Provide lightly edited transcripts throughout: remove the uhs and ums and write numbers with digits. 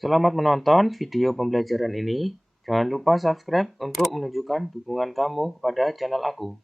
Selamat menonton video pembelajaran ini. Jangan lupa subscribe untuk menunjukkan dukungan kamu kepada channel aku.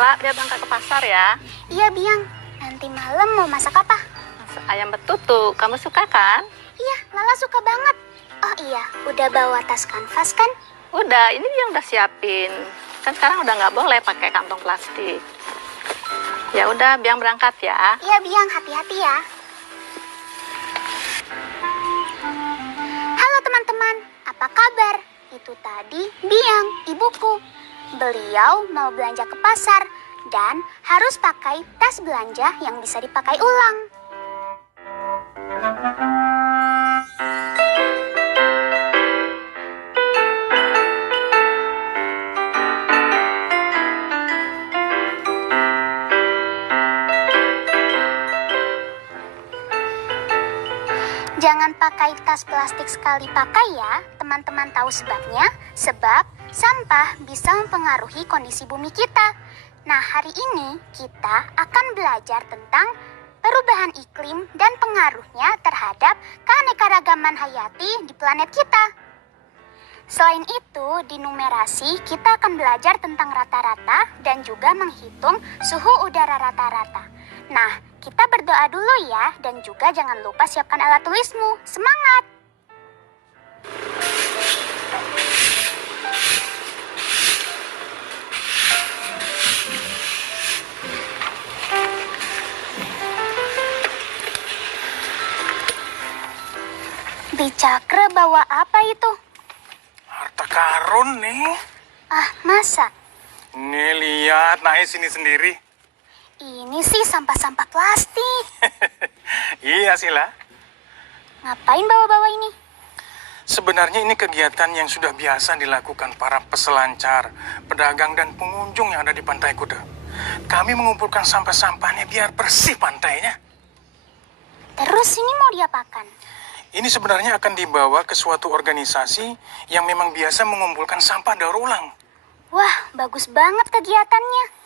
Lah, dia berangkat ke pasar ya. Iya, Biang. Nanti malam mau masak apa? Masak ayam betutu. Kamu suka kan? Iya, Lala suka banget. Oh iya, udah bawa tas kanvas kan? Udah, ini yang udah siapin. Kan sekarang udah nggak boleh pakai kantong plastik. Ya udah, Biang berangkat ya. Iya, Biang. Hati-hati ya. Halo teman-teman, apa kabar? Itu tadi Biang, ibuku. Beliau mau belanja ke pasar dan harus pakai tas belanja yang bisa dipakai ulang. Jangan pakai tas plastik sekali pakai ya, teman-teman tahu sebabnya? Sebab sampah bisa mempengaruhi kondisi bumi kita. Nah, hari ini kita akan belajar tentang perubahan iklim dan pengaruhnya terhadap keanekaragaman hayati di planet kita. Selain itu, di numerasi kita akan belajar tentang rata-rata dan juga menghitung suhu udara rata-rata. Nah, kita berdoa dulu ya, dan juga jangan lupa siapkan alat tulismu. Semangat! Di Cakra bawa apa itu? Harta karun nih. Ah, masa? Nih lihat, naik sini sendiri. Ini sih sampah-sampah plastik. Iya, Sila. Ngapain bawa-bawa ini? Sebenarnya ini kegiatan yang sudah biasa dilakukan para peselancar, pedagang, dan pengunjung yang ada di Pantai Kuta. Kami mengumpulkan sampah-sampahnya biar bersih pantainya. Terus ini mau diapakan? Ini sebenarnya akan dibawa ke suatu organisasi yang memang biasa mengumpulkan sampah daur ulang. Wah, bagus banget kegiatannya.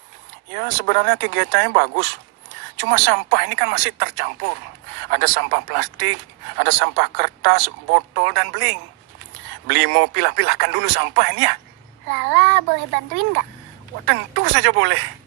Ya, sebenarnya kegiatannya bagus. Cuma sampah ini kan masih tercampur. Ada sampah plastik, ada sampah kertas, botol, dan beling. Beli mau pilah-pilahkan dulu sampah ini ya? Lala, boleh bantuin nggak? Wah, tentu saja boleh.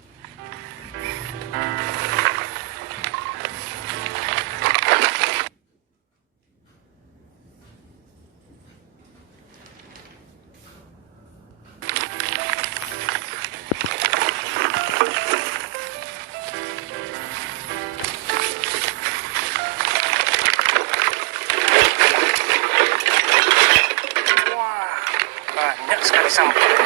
Banyak sekali sampah ini.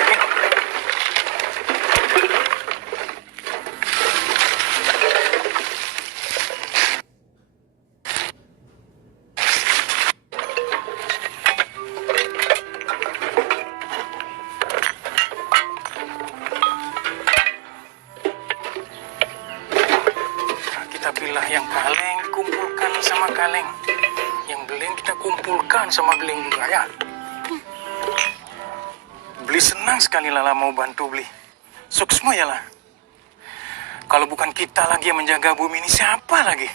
Kita pilah yang kaleng, kumpulkan sama kaleng. Yang beling kita kumpulkan sama beling juga ya. Beli senang sekali Lala mau bantu beli. Suksma ya lah. Kalau bukan kita lagi yang menjaga bumi ini, siapa lagi?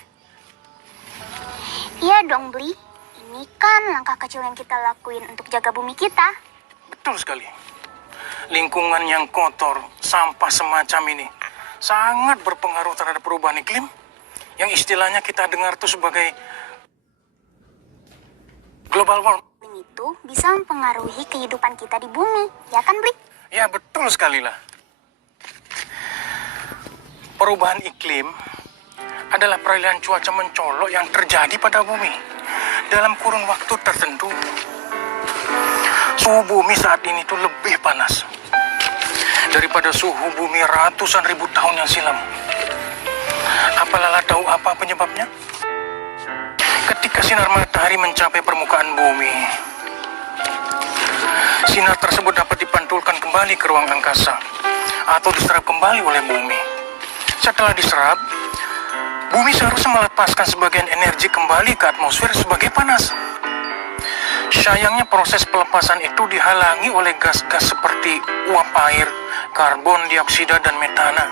Iya dong, Bli. Ini kan langkah kecil yang kita lakuin untuk jaga bumi kita. Betul sekali. Lingkungan yang kotor, sampah semacam ini sangat berpengaruh terhadap perubahan iklim yang istilahnya kita dengar tuh sebagai global warming. Itu bisa mempengaruhi kehidupan kita di bumi, ya kan, Bli? Ya, betul sekali lah. Perubahan iklim adalah peralihan cuaca mencolok yang terjadi pada bumi dalam kurun waktu tertentu. Suhu bumi saat ini tuh lebih panas daripada suhu bumi ratusan ribu tahun yang silam. Apa Lala tahu apa penyebabnya? Ketika sinar matahari mencapai permukaan bumi, sinar tersebut dapat dipantulkan kembali ke ruang angkasa atau diserap kembali oleh bumi. Setelah diserap, bumi seharusnya melepaskan sebagian energi kembali ke atmosfer sebagai panas. Sayangnya proses pelepasan itu dihalangi oleh gas-gas seperti uap air, karbon dioksida, dan metana.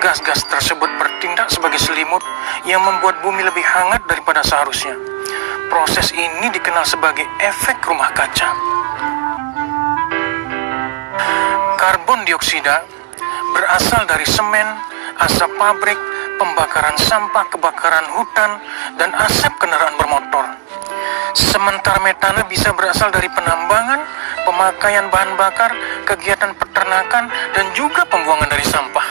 Gas-gas tersebut bertindak sebagai selimut yang membuat bumi lebih hangat daripada seharusnya. Proses ini dikenal sebagai efek rumah kaca. Karbon dioksida berasal dari semen, asap pabrik, pembakaran sampah, kebakaran hutan, dan asap kendaraan bermotor. Sementara metana bisa berasal dari penambangan, pemakaian bahan bakar, kegiatan peternakan, dan juga pembuangan dari sampah.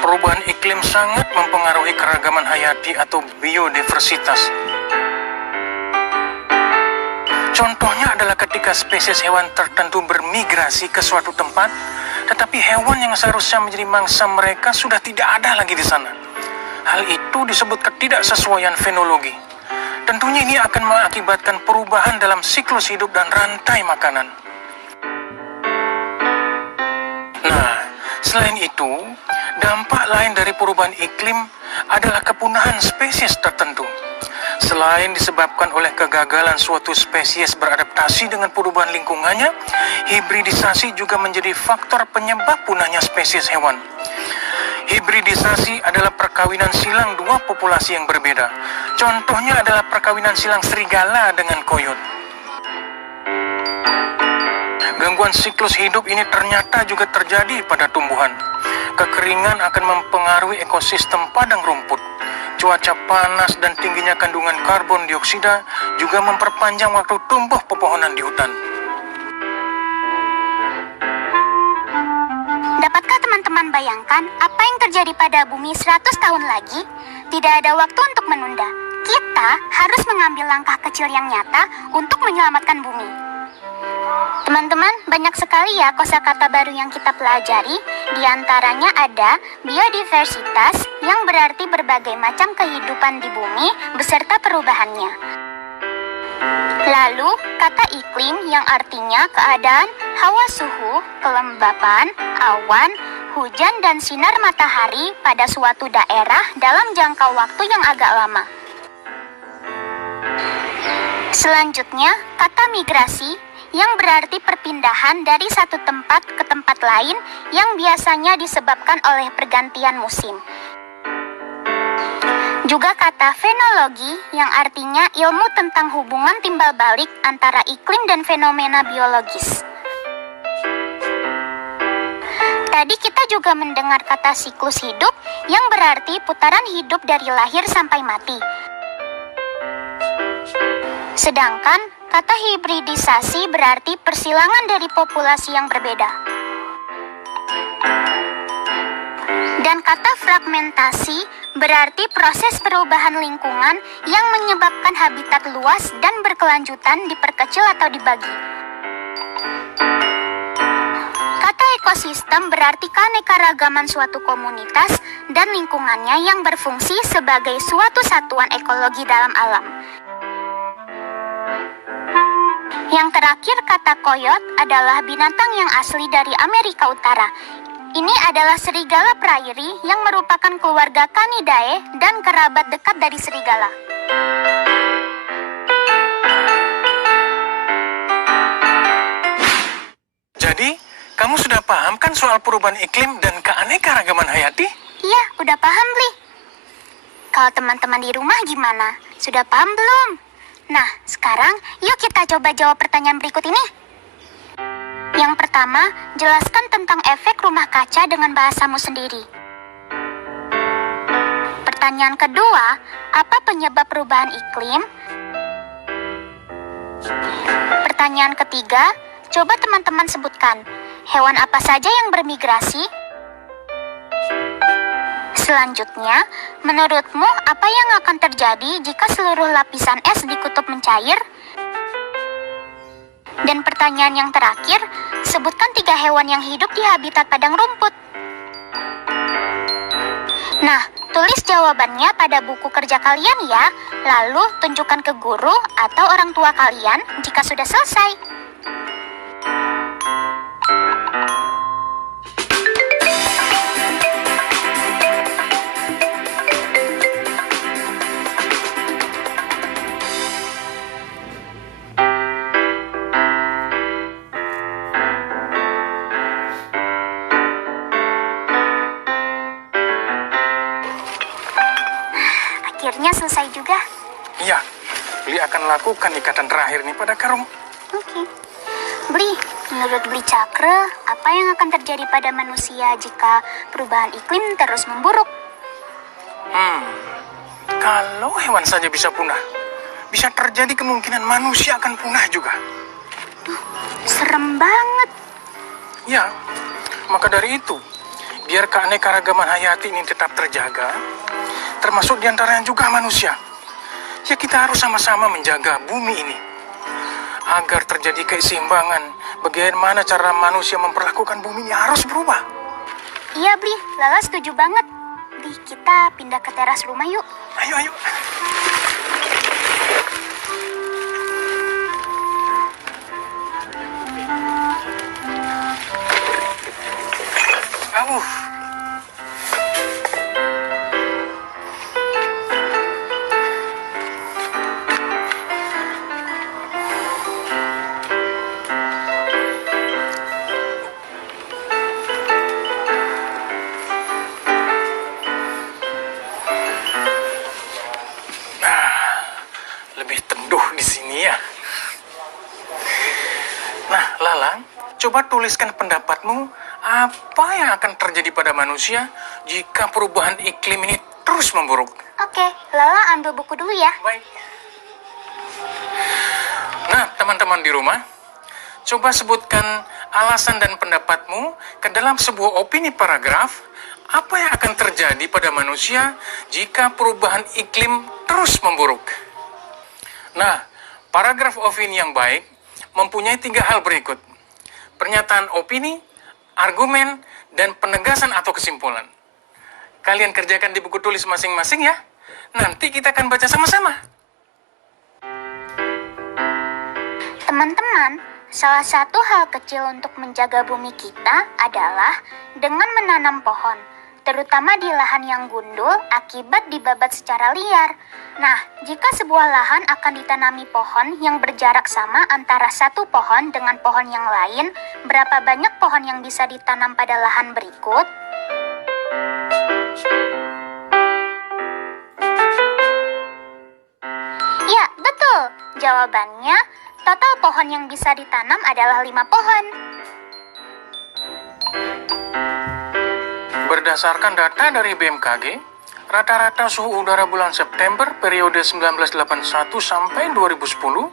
Perubahan iklim sangat mempengaruhi keragaman hayati atau biodiversitas. Contohnya adalah ketika spesies hewan tertentu bermigrasi ke suatu tempat, tetapi hewan yang seharusnya menjadi mangsa mereka sudah tidak ada lagi di sana. Hal itu disebut ketidaksesuaian fenologi. Tentunya ini akan mengakibatkan perubahan dalam siklus hidup dan rantai makanan. Nah, selain itu, dampak lain dari perubahan iklim adalah kepunahan spesies tertentu. Selain disebabkan oleh kegagalan suatu spesies beradaptasi dengan perubahan lingkungannya, hibridisasi juga menjadi faktor penyebab punahnya spesies hewan. Hibridisasi adalah perkawinan silang dua populasi yang berbeda. Contohnya adalah perkawinan silang serigala dengan koyot. Gangguan siklus hidup ini ternyata juga terjadi pada tumbuhan. Kekeringan akan mempengaruhi ekosistem padang rumput. Cuaca panas dan tingginya kandungan karbon dioksida juga memperpanjang waktu tumbuh pepohonan di hutan. Dapatkah teman-teman bayangkan apa yang terjadi pada bumi 100 tahun lagi? Tidak ada waktu untuk menunda. Kita harus mengambil langkah kecil yang nyata untuk menyelamatkan bumi. Teman-teman, banyak sekali ya kosakata baru yang kita pelajari. Di antaranya ada biodiversitas yang berarti berbagai macam kehidupan di bumi beserta perubahannya. Lalu kata iklim yang artinya keadaan hawa suhu, kelembapan, awan, hujan dan sinar matahari pada suatu daerah dalam jangka waktu yang agak lama. Selanjutnya, kata migrasi yang berarti perpindahan dari satu tempat ke tempat lain yang biasanya disebabkan oleh pergantian musim. Juga kata fenologi yang artinya ilmu tentang hubungan timbal balik antara iklim dan fenomena biologis. Tadi kita juga mendengar kata siklus hidup yang berarti putaran hidup dari lahir sampai mati. Sedangkan kata hibridisasi berarti persilangan dari populasi yang berbeda. Dan kata fragmentasi berarti proses perubahan lingkungan yang menyebabkan habitat luas dan berkelanjutan diperkecil atau dibagi. Kata ekosistem berarti keanekaragaman suatu komunitas dan lingkungannya yang berfungsi sebagai suatu satuan ekologi dalam alam. Yang terakhir, kata coyote adalah binatang yang asli dari Amerika Utara. Ini adalah serigala prairie yang merupakan keluarga Canidae dan kerabat dekat dari serigala. Jadi, kamu sudah paham kan soal perubahan iklim dan keanekaragaman hayati? Iya, udah paham, Bli. Kalau teman-teman di rumah gimana? Sudah paham belum? Nah, sekarang yuk kita coba jawab pertanyaan berikut ini. Yang pertama, jelaskan tentang efek rumah kaca dengan bahasamu sendiri. Pertanyaan kedua, apa penyebab perubahan iklim? Pertanyaan ketiga, coba teman-teman sebutkan, hewan apa saja yang bermigrasi? Selanjutnya, menurutmu apa yang akan terjadi jika seluruh lapisan es di kutub mencair? Dan pertanyaan yang terakhir, sebutkan 3 hewan yang hidup di habitat padang rumput. Nah, tulis jawabannya pada buku kerja kalian ya, lalu tunjukkan ke guru atau orang tua kalian jika sudah selesai. Akhirnya selesai juga. Iya, Bli akan lakukan ikatan terakhir nih pada karung. Oke. Bli, menurut Bli Cakra, apa yang akan terjadi pada manusia jika perubahan iklim terus memburuk? Kalau hewan saja bisa punah, bisa terjadi kemungkinan manusia akan punah juga. Serem banget. Ya, maka dari itu, biar keanekaragaman hayati ini tetap terjaga, termasuk diantaranya juga manusia, ya kita harus sama-sama menjaga bumi ini. Agar terjadi keseimbangan, bagaimana cara manusia memperlakukan bumi ini harus berubah. Iya, Bli, Lala setuju banget. Bli, kita pindah ke teras rumah yuk. Ayo, ayo. Lebih teduh di sini ya. Nah, Lalang, coba tuliskan pendapatmu, apa yang akan terjadi pada manusia jika perubahan iklim ini terus memburuk? Oke, Lala ambil buku dulu ya. Baik. Nah, teman-teman di rumah, coba sebutkan alasan dan pendapatmu ke dalam sebuah opini paragraf, apa yang akan terjadi pada manusia jika perubahan iklim terus memburuk. Nah, paragraf opini yang baik mempunyai 3 hal berikut. pernyataan opini, argumen, dan penegasan atau kesimpulan. Kalian kerjakan di buku tulis masing-masing ya. Nanti kita akan baca sama-sama. Teman-teman, salah satu hal kecil untuk menjaga bumi kita adalah dengan menanam pohon, terutama di lahan yang gundul akibat dibabat secara liar. Nah, jika sebuah lahan akan ditanami pohon yang berjarak sama antara satu pohon dengan pohon yang lain, berapa banyak pohon yang bisa ditanam pada lahan berikut? Ya, betul. Jawabannya, total pohon yang bisa ditanam adalah 5 pohon. Berdasarkan data dari BMKG, rata-rata suhu udara bulan September periode 1981 sampai 2010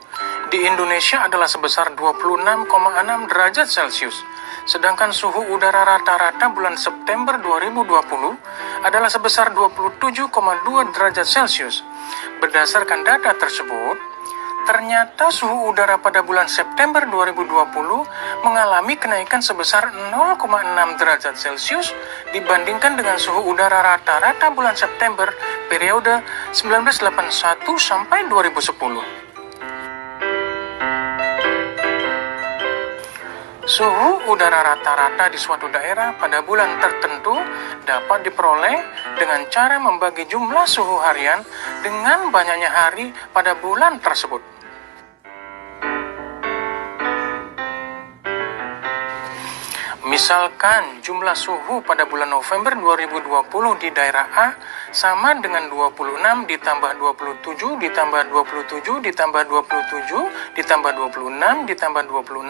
di Indonesia adalah sebesar 26,6 derajat Celcius. Sedangkan suhu udara rata-rata bulan September 2020 adalah sebesar 27,2 derajat Celcius. Berdasarkan data tersebut, ternyata suhu udara pada bulan September 2020 mengalami kenaikan sebesar 0,6 derajat Celcius dibandingkan dengan suhu udara rata-rata bulan September periode 1981 sampai 2010. Suhu udara rata-rata di suatu daerah pada bulan tertentu dapat diperoleh dengan cara membagi jumlah suhu harian dengan banyaknya hari pada bulan tersebut. Misalkan jumlah suhu pada bulan November 2020 di daerah A sama dengan 26 ditambah 27 ditambah 27 ditambah 27 ditambah 26 ditambah 26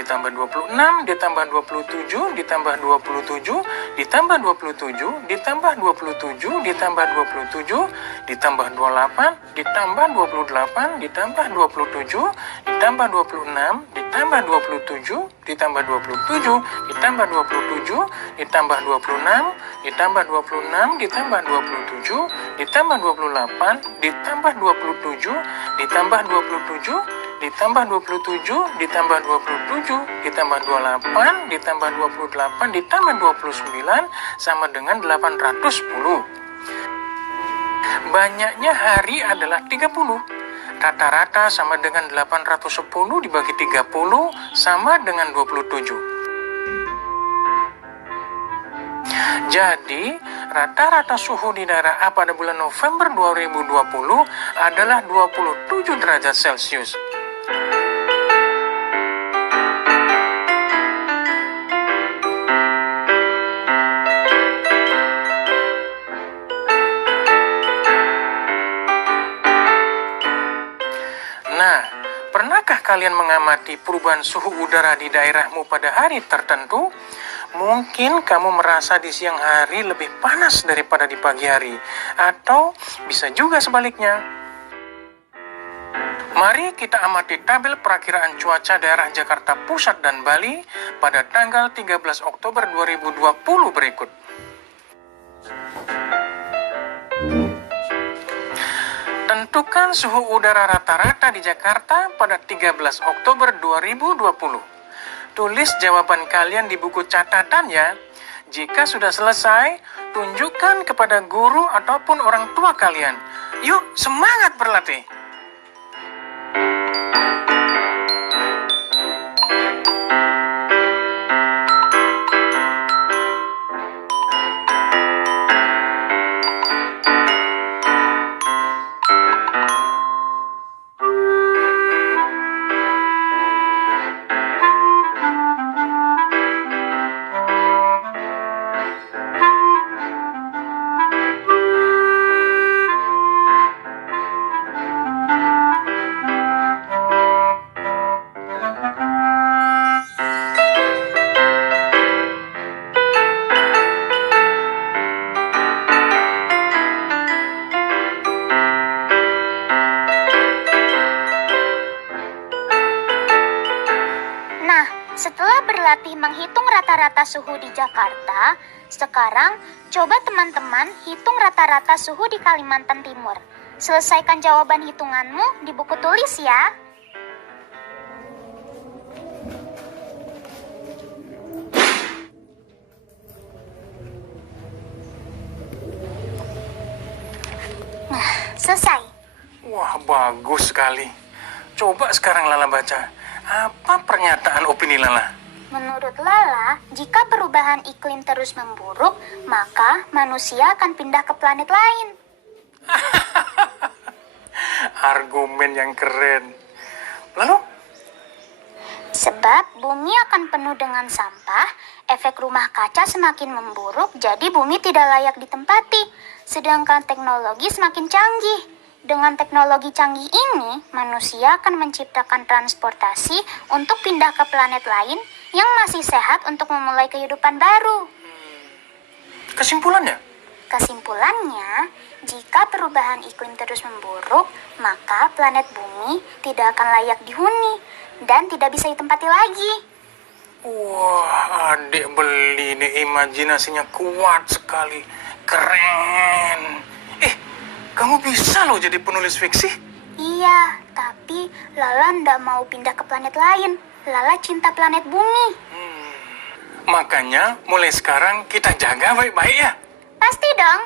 ditambah 26 ditambah 27 ditambah 27 ditambah 27 ditambah 27 ditambah 27 ditambah 28 ditambah 28 ditambah 27 ditambah 26 ditambah 27 ditambah 27 ditambah 27 ditambah 26 ditambah 26 ditambah 27 ditambah 28 ditambah 27 ditambah 27 ditambah 27 ditambah 27 ditambah 28 ditambah 28 ditambah 29 sama dengan 810. Banyaknya hari adalah 30. Rata-rata sama dengan 810 dibagi 30 sama dengan 27. Jadi, rata-rata suhu di daerah A pada bulan November 2020 adalah 27 derajat Celcius. Nah, pernahkah kalian mengamati perubahan suhu udara di daerahmu pada hari tertentu? Mungkin kamu merasa di siang hari lebih panas daripada di pagi hari, atau bisa juga sebaliknya. Mari kita amati tabel perakiraan cuaca daerah Jakarta Pusat dan Bali pada tanggal 13 Oktober 2020 berikut. Tentukan suhu udara rata-rata di Jakarta pada 13 Oktober 2020. Tulis jawaban kalian di buku catatan ya. Jika sudah selesai, tunjukkan kepada guru ataupun orang tua kalian. Yuk, semangat berlatih! Setelah berlatih menghitung rata-rata suhu di Jakarta, sekarang coba teman-teman hitung rata-rata suhu di Kalimantan Timur. Selesaikan jawaban hitunganmu di buku tulis ya. Selesai. Wah, bagus sekali. Coba sekarang Lala baca. Apa pernyataan opini Lala? Menurut Lala, jika perubahan iklim terus memburuk, maka manusia akan pindah ke planet lain. Argumen yang keren. Lalu? Sebab bumi akan penuh dengan sampah, efek rumah kaca semakin memburuk, jadi bumi tidak layak ditempati. Sedangkan teknologi semakin canggih. Dengan teknologi canggih ini, manusia akan menciptakan transportasi untuk pindah ke planet lain yang masih sehat untuk memulai kehidupan baru. Kesimpulannya? Kesimpulannya, jika perubahan iklim terus memburuk, maka planet bumi tidak akan layak dihuni dan tidak bisa ditempati lagi. Wah, adik beli nih, imajinasinya kuat sekali. Keren. Kamu bisa loh jadi penulis fiksi? Iya, tapi Lala ndak mau pindah ke planet lain. Lala cinta planet bumi. Makanya mulai sekarang kita jaga baik-baik ya. Pasti dong.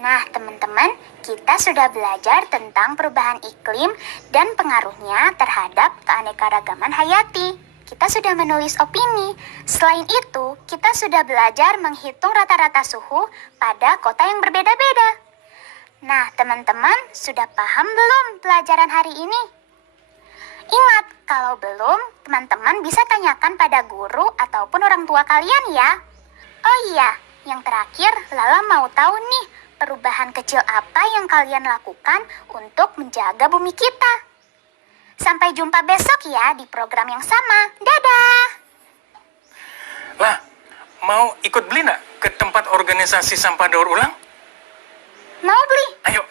Nah, teman-teman, kita sudah belajar tentang perubahan iklim dan pengaruhnya terhadap keanekaragaman hayati. Kita sudah menulis opini. Selain itu, kita sudah belajar menghitung rata-rata suhu pada kota yang berbeda-beda. Nah, teman-teman, sudah paham belum pelajaran hari ini? Ingat, kalau belum, teman-teman bisa tanyakan pada guru ataupun orang tua kalian ya. Oh iya, yang terakhir, Lala mau tahu nih, perubahan kecil apa yang kalian lakukan untuk menjaga bumi kita. Sampai jumpa besok ya di program yang sama. Dadah! Lah, mau ikut beli nggak ke tempat organisasi sampah daur ulang? Mau beli? Ayo,